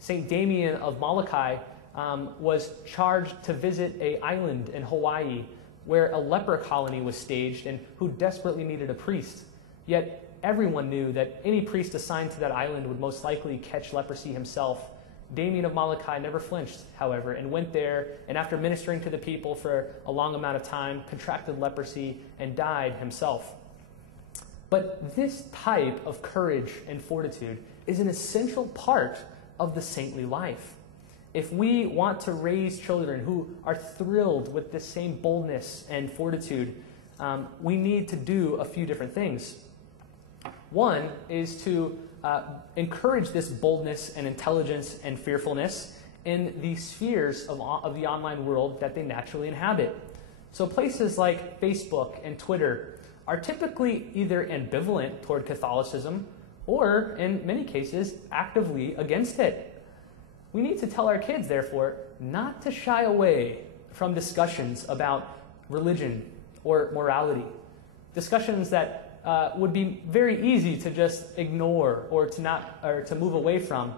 St. Damien of Molokai was charged to visit an island in Hawaii where a leper colony was staged and who desperately needed a priest. Yet everyone knew that any priest assigned to that island would most likely catch leprosy himself. Damien of Molokai never flinched, however, and went there, and after ministering to the people for a long amount of time, contracted leprosy and died himself. But this type of courage and fortitude is an essential part of the saintly life. If we want to raise children who are thrilled with this same boldness and fortitude, we need to do a few different things. One is to encourage this boldness and intelligence and fearfulness in the spheres of the online world that they naturally inhabit. So places like Facebook and Twitter are typically either ambivalent toward Catholicism or, in many cases, actively against it. We need to tell our kids, therefore, not to shy away from discussions about religion or morality, discussions that would be very easy to just ignore or to move away from.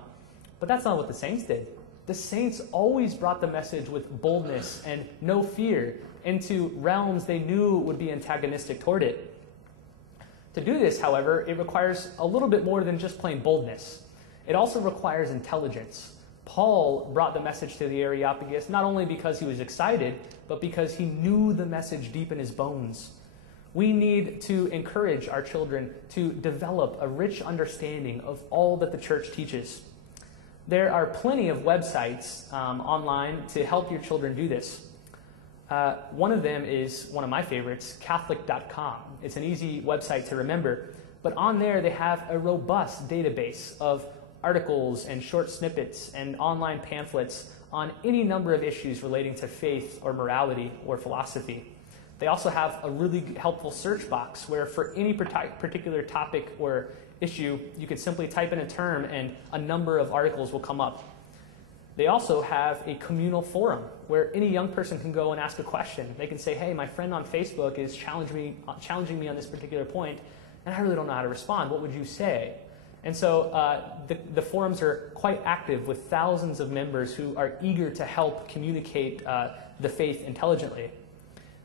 But that's not what the saints did. The saints always brought the message with boldness and no fear into realms they knew would be antagonistic toward it. To do this, however, it requires a little bit more than just plain boldness. It also requires intelligence. Paul brought the message to the Areopagus not only because he was excited, but because he knew the message deep in his bones. We need to encourage our children to develop a rich understanding of all that the church teaches. There are plenty of websites online to help your children do this. One of them is one of my favorites, Catholic.com. It's an easy website to remember, but on there they have a robust database of articles and short snippets and online pamphlets on any number of issues relating to faith or morality or philosophy. They also have a really helpful search box where for any particular topic or issue, you could simply type in a term and a number of articles will come up. They also have a communal forum where any young person can go and ask a question. They can say, hey, my friend on Facebook is challenging me on this particular point, and I really don't know how to respond. What would you say? And so the forums are quite active with thousands of members who are eager to help communicate the faith intelligently.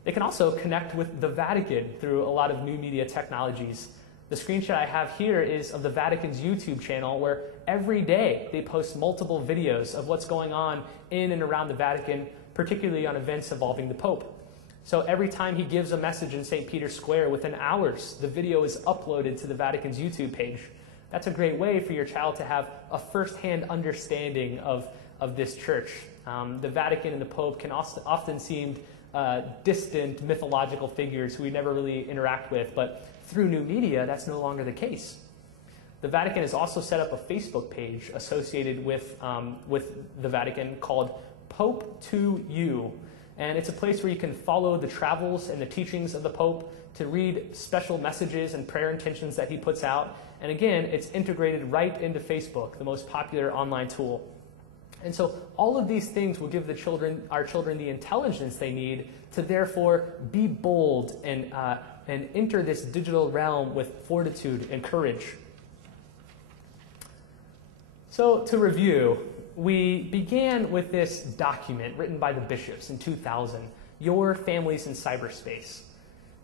They can also connect with the Vatican through a lot of new media technologies. The screenshot I have here is of the Vatican's YouTube channel, where every day they post multiple videos of what's going on in and around the Vatican, particularly on events involving the Pope. So every time he gives a message in St. Peter's Square, within hours, the video is uploaded to the Vatican's YouTube page. That's a great way for your child to have a first-hand understanding of this church. The Vatican and the Pope can often seem distant mythological figures who we never really interact with, but through new media, that's no longer the case. The Vatican has also set up a Facebook page associated with the Vatican called Pope to You, and it's a place where you can follow the travels and the teachings of the Pope, to read special messages and prayer intentions that he puts out, and again, it's integrated right into Facebook, the most popular online tool. And so all of these things will give our children the intelligence they need to therefore be bold and enter this digital realm with fortitude and courage. So to review, we began with this document written by the bishops in 2000, Your Families in Cyberspace.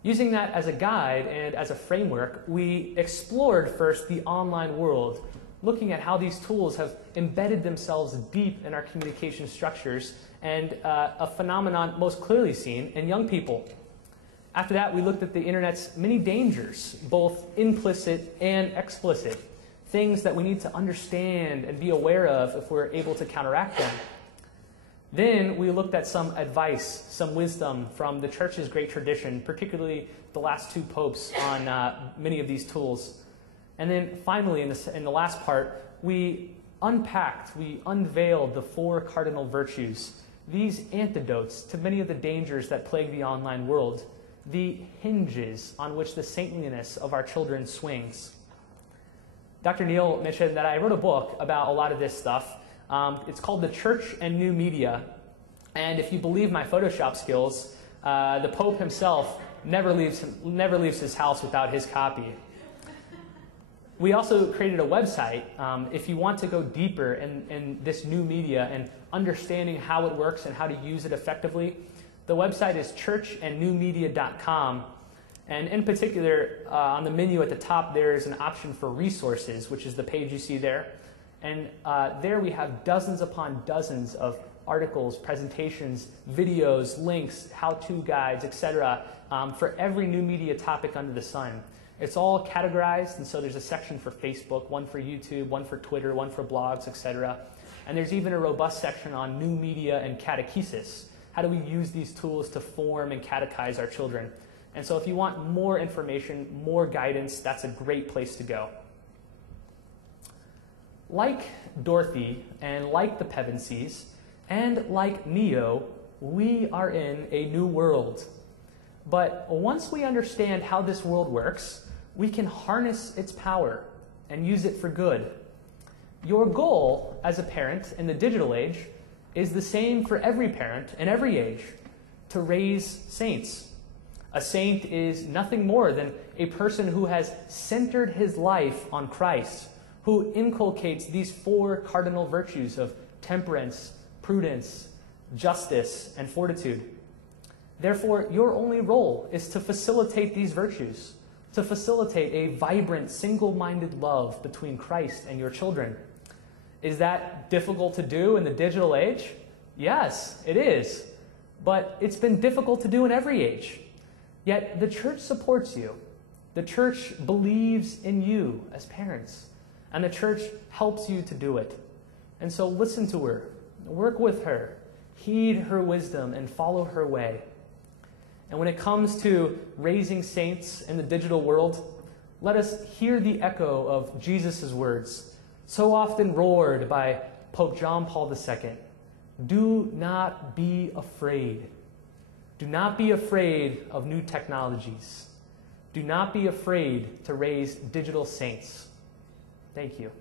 Using that as a guide and as a framework, we explored first the online world, looking at how these tools have embedded themselves deep in our communication structures, and a phenomenon most clearly seen in young people. After that, we looked at the internet's many dangers, both implicit and explicit, things that we need to understand and be aware of if we're able to counteract them. Then we looked at some advice, some wisdom from the Church's great tradition, particularly the last two popes, on many of these tools. And then finally, in the last part, we unveiled the 4 cardinal virtues, these antidotes to many of the dangers that plague the online world, the hinges on which the saintliness of our children swings. Dr. Neal mentioned that I wrote a book about a lot of this stuff. It's called The Church and New Media, and if you believe my Photoshop skills, the Pope himself never leaves his house without his copy. We also created a website. If you want to go deeper in this new media and understanding how it works and how to use it effectively, the website is churchandnewmedia.com. And in particular, on the menu at the top, there is an option for resources, which is the page you see there. And there we have dozens upon dozens of articles, presentations, videos, links, how-to guides, etc., for every new media topic under the sun. It's all categorized, and so there's a section for Facebook, one for YouTube, one for Twitter, one for blogs, etc. And there's even a robust section on new media and catechesis. How do we use these tools to form and catechize our children? And so if you want more information, more guidance, that's a great place to go. Like Dorothy, and like the Pevensies, and like Neo, we are in a new world. But once we understand how this world works, we can harness its power and use it for good. Your goal as a parent in the digital age is the same for every parent in every age, to raise saints. A saint is nothing more than a person who has centered his life on Christ, who inculcates these 4 cardinal virtues of temperance, prudence, justice, and fortitude. Therefore, your only role is to facilitate these virtues, to facilitate a vibrant, single-minded love between Christ and your children. Is that difficult to do in the digital age? Yes, it is. But it's been difficult to do in every age. Yet the church supports you. The church believes in you as parents. And the church helps you to do it. And so listen to her. Work with her. Heed her wisdom and follow her way. And when it comes to raising saints in the digital world, let us hear the echo of Jesus' words, so often roared by Pope John Paul II. Do not be afraid. Do not be afraid of new technologies. Do not be afraid to raise digital saints. Thank you.